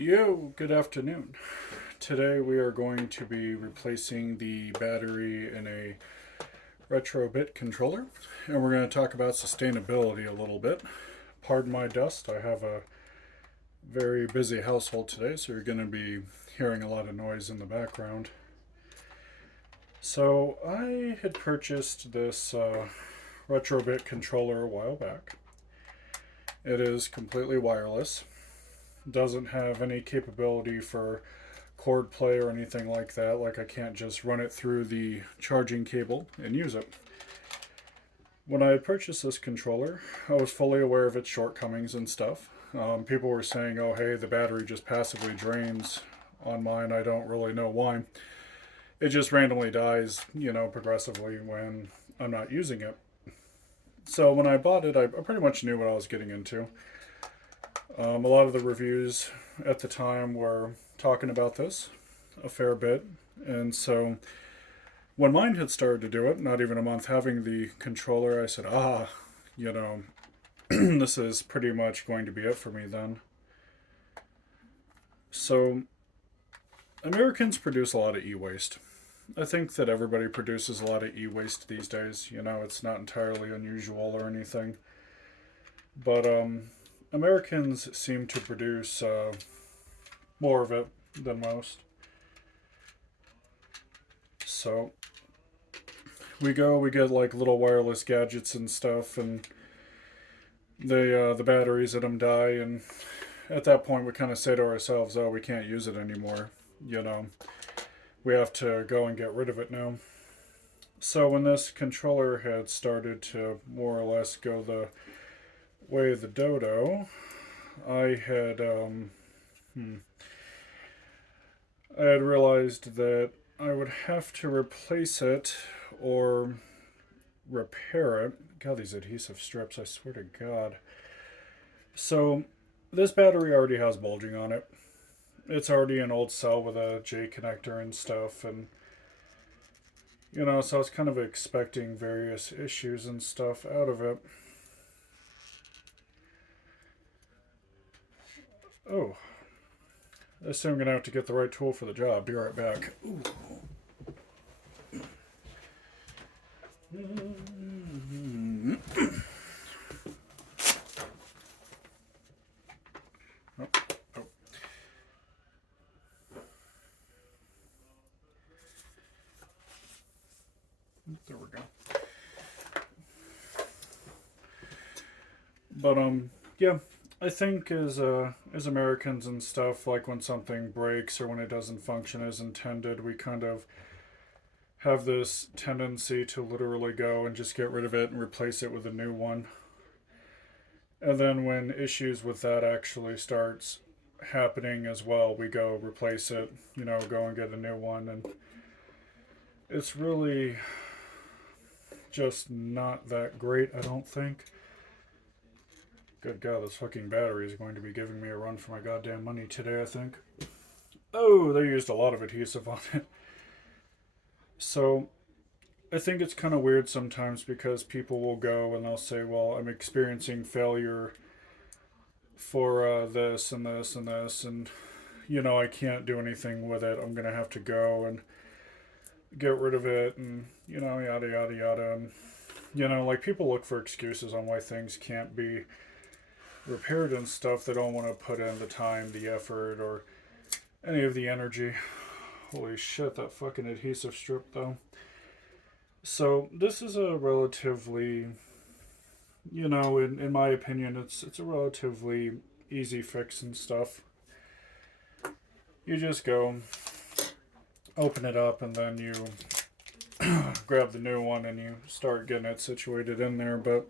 Yo, good afternoon. Today we are going to be replacing the battery in a Retrobit controller, and we're going to talk about sustainability a little bit. Pardon my dust, I have a very busy household today, so you're going to be hearing a lot of noise in the background. So I had purchased this Retrobit controller a while back. It is completely wireless, doesn't have any capability for cord play or anything like that. Like, I can't just run it through the charging cable and use it. When I purchased this controller, I was fully aware of its shortcomings and stuff. People were saying, oh, hey, the battery just passively drains on mine. I don't really know why. It just randomly dies, progressively when I'm not using it. So when I bought it, I pretty much knew what I was getting into. A lot of the reviews at the time were talking about this a fair bit. And so when mine had started to do it, not even a month having the controller, I said, you know, this is pretty much going to be it for me then. So Americans produce a lot of e-waste. I think that everybody produces a lot of e-waste these days. It's not entirely unusual or anything. But Americans seem to produce more of it than most. So we get like little wireless gadgets and stuff, and the batteries in them die, and at that point we kind of say to ourselves, oh, we can't use it anymore. We have to go and get rid of it now. So when this controller had started to more or less go the way of the dodo, I had I had realized that I would have to replace it or repair it. God, these adhesive strips, I swear to God. So this battery already has bulging on it. It's already an old cell with a J connector and stuff, and so I was kind of expecting various issues and stuff out of it. Oh, I assume I'm gonna have to get the right tool for the job. Be right back. Ooh. Oh, oh. There we go. But yeah, I think as Americans and stuff, like when something breaks or when it doesn't function as intended, we kind of have this tendency to literally go and just get rid of it and replace it with a new one. And then when issues with that actually starts happening as well, we go replace it, go and get a new one. And it's really just not that great, I don't think. Good God, this fucking battery is going to be giving me a run for my goddamn money today, I think. Oh, they used a lot of adhesive on it. So I think it's kind of weird sometimes because people will go and they'll say, well, I'm experiencing failure for this and this and this, and I can't do anything with it. I'm gonna have to go and get rid of it, and yada yada yada. And like, people look for excuses on why things can't be repaired and stuff. They don't want to put in the time, the effort, or any of the energy. Holy shit, that fucking adhesive strip though. So this is a relatively, in my opinion, it's a relatively easy fix and stuff. You just go, open it up, and then you grab the new one and you start getting it situated in there. But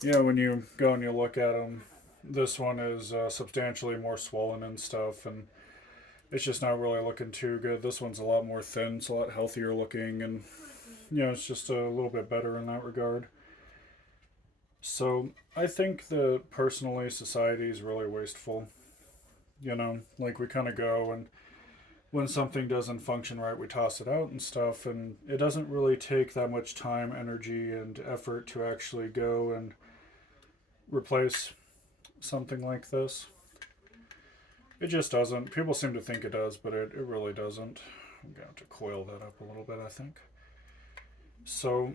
when you go and you look at them, this one is substantially more swollen and stuff, and it's just not really looking too good. This one's a lot more thin, it's a lot healthier looking, and it's just a little bit better in that regard. So I think that personally, society is really wasteful. Like, we kind of go, and when something doesn't function right, we toss it out and stuff, and it doesn't really take that much time, energy, and effort to actually go and replace something like this. It just doesn't. People seem to think it does, but it really doesn't. I'm going to have to coil that up a little bit, I think. So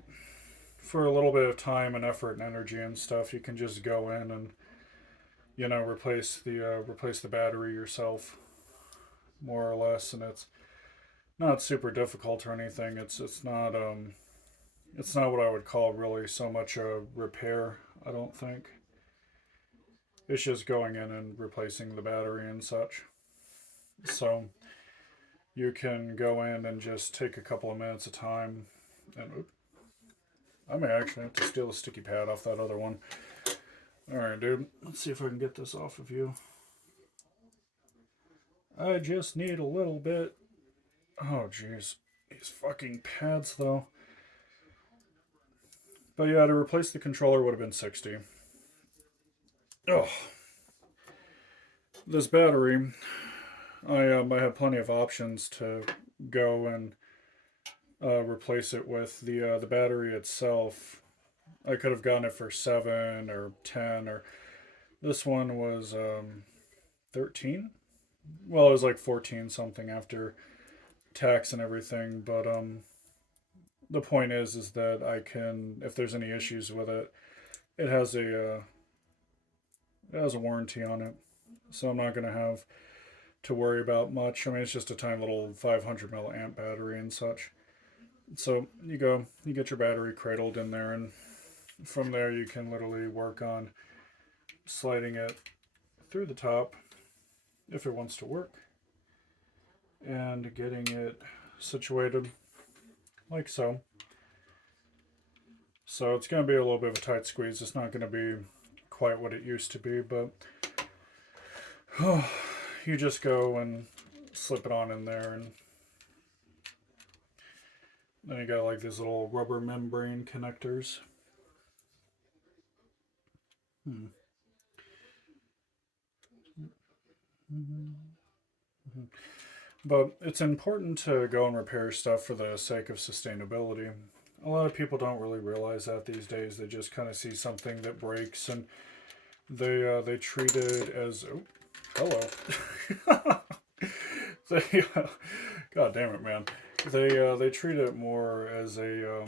for a little bit of time and effort and energy and stuff, you can just go in and, you know, replace the battery yourself, more or less, and it's not super difficult or anything. It's not what I would call really so much a repair, I don't think. It's just going in and replacing the battery and such. So you can go in and just take a couple of minutes of time and I may actually have to steal the sticky pad off that other one. Alright, dude. Let's see if I can get this off of you. I just need a little bit. Oh, jeez. These fucking pads, though. But yeah, to replace the controller would have been 60. Oh. This battery, I have plenty of options to go and replace it with. The battery itself, I could have gotten it for 7 or 10, or this one was 13. Well, it was like 14 something after tax and everything. But the point is that I can, if there's any issues with it, it has a warranty on it, so I'm not gonna have to worry about much. I mean, it's just a tiny little 500 milliamp battery and such. So you get your battery cradled in there, and from there you can literally work on sliding it through the top if it wants to work, and getting it situated like so. So it's going to be a little bit of a tight squeeze. It's not going to be quite what it used to be, but you just go and slip it on in there, and then you got like these little rubber membrane connectors. But it's important to go and repair stuff for the sake of sustainability. A lot of people don't really realize that these days. They just kind of see something that breaks and they treat it as hello. they God damn it, man. They treat it more as a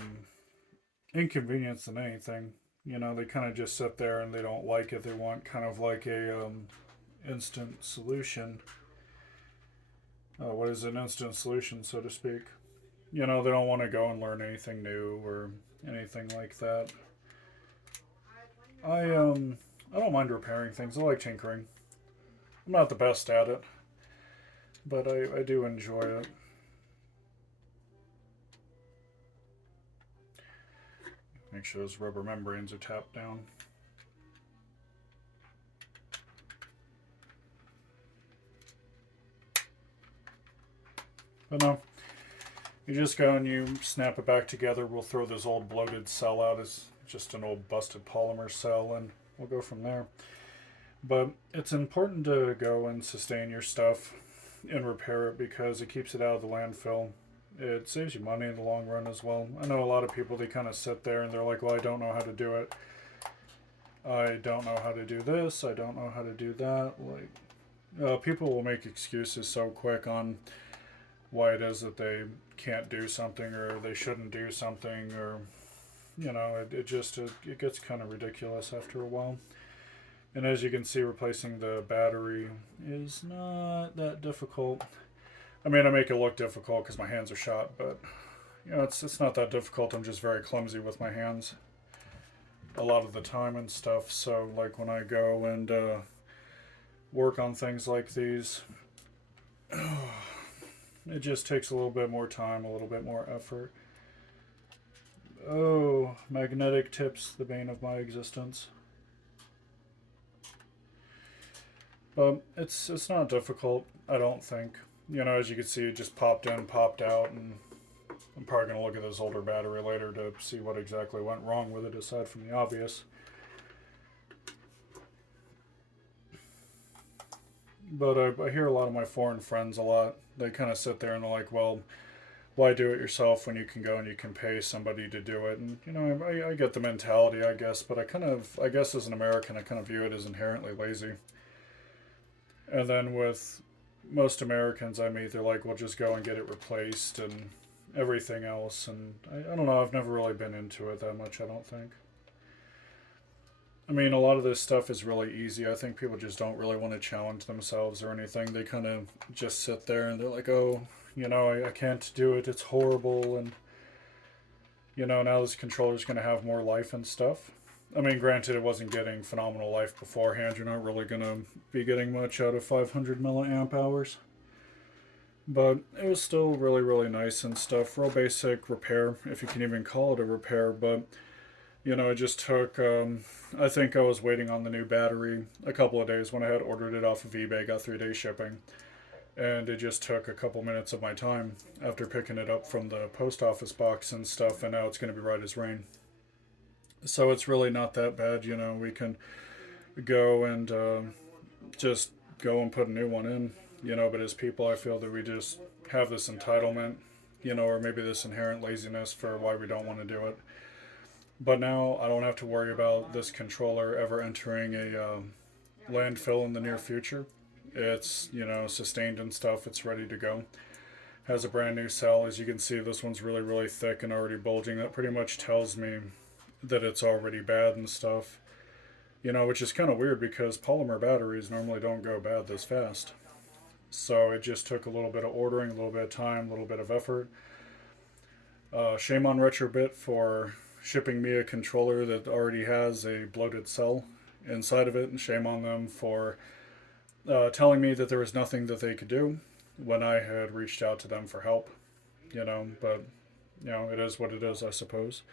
inconvenience than anything. You know, they kind of just sit there and they don't like it. They want kind of like a instant solution. What is an instant solution, so to speak? You know, they don't want to go and learn anything new or anything like that. I don't mind repairing things. I like tinkering. I'm not the best at it, but I do enjoy it. Make sure those rubber membranes are tapped down. But no, you just go and you snap it back together. We'll throw this old bloated cell out as just an old busted polymer cell, and we'll go from there. But it's important to go and sustain your stuff and repair it because it keeps it out of the landfill. It saves you money in the long run as well. I know a lot of people, they kind of sit there and they're like, well, I don't know how to do it. I don't know how to do this. I don't know how to do that. Like, people will make excuses so quick on why it is that they can't do something or they shouldn't do something, or you know, it gets kind of ridiculous after a while. And as you can see, replacing the battery is not that difficult. I mean, I make it look difficult because my hands are shot, but you know, it's not that difficult. I'm just very clumsy with my hands a lot of the time and stuff. So like when I go and work on things like these, it just takes a little bit more time, a little bit more effort. Oh, magnetic tips, the bane of my existence. But it's not difficult, I don't think. You know, as you can see, it just popped in, popped out, and I'm probably going to look at this older battery later to see what exactly went wrong with it, aside from the obvious. But I hear a lot of my foreign friends a lot. They kind of sit there and they're like, well, why do it yourself when you can go and you can pay somebody to do it? And, you know, I get the mentality, I guess, but I guess as an American, I kind of view it as inherently lazy. And then with most Americans I meet, they're like, well, just go and get it replaced and everything else. And I don't know, I've never really been into it that much, I don't think. I mean, a lot of this stuff is really easy. I think people just don't really want to challenge themselves or anything. They kind of just sit there and they're like, oh, I can't do it. It's horrible. And, now this controller's going to have more life and stuff. I mean, granted, it wasn't getting phenomenal life beforehand. You're not really going to be getting much out of 500 milliamp hours. But it was still really, really nice and stuff. Real basic repair, if you can even call it a repair. But it just took, I think I was waiting on the new battery a couple of days when I had ordered it off of eBay, got 3 day shipping. And it just took a couple minutes of my time after picking it up from the post office box and stuff, and now it's going to be right as rain. So it's really not that bad, we can go and just go and put a new one in, but as people, I feel that we just have this entitlement, or maybe this inherent laziness for why we don't want to do it. But now I don't have to worry about this controller ever entering a landfill in the near future. It's, sustained and stuff. It's ready to go. Has a brand new cell. As you can see, this one's really, really thick and already bulging. That pretty much tells me that it's already bad and stuff. Which is kind of weird because polymer batteries normally don't go bad this fast. So it just took a little bit of ordering, a little bit of time, a little bit of effort. Shame on Retrobit for shipping me a controller that already has a bloated cell inside of it, and shame on them for telling me that there was nothing that they could do when I had reached out to them for help. But it is what it is, I suppose.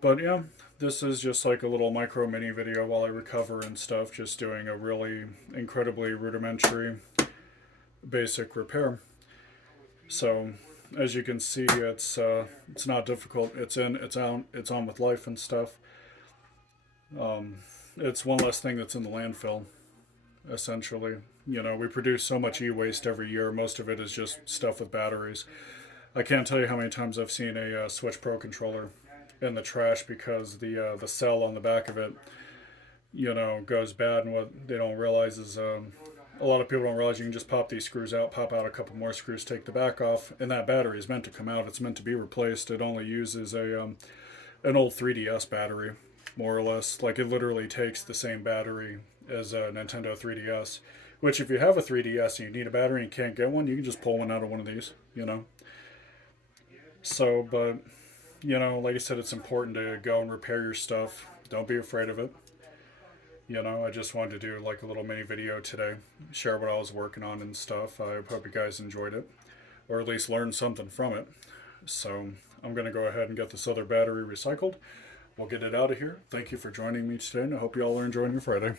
But yeah, this is just like a little micro mini video while I recover and stuff, just doing a really incredibly rudimentary basic repair. So as you can see, it's not difficult. It's in, it's out, it's on with life and stuff. It's one less thing that's in the landfill, essentially. We produce so much e-waste every year. Most of it is just stuff with batteries. I can't tell you how many times I've seen a Switch Pro controller in the trash because the cell on the back of it, goes bad. And what they don't realize is a lot of people don't realize you can just pop these screws out, pop out a couple more screws, take the back off, and that battery is meant to come out. It's meant to be replaced. It only uses an old 3DS battery, more or less. Like, it literally takes the same battery as a Nintendo 3DS, which if you have a 3DS and you need a battery and can't get one, you can just pull one out of one of these, So, but, like I said, it's important to go and repair your stuff. Don't be afraid of it. I just wanted to do like a little mini video today, share what I was working on and stuff. I hope you guys enjoyed it, or at least learned something from it. So I'm going to go ahead and get this other battery recycled. We'll get it out of here. Thank you for joining me today, and I hope you all are enjoying your Friday.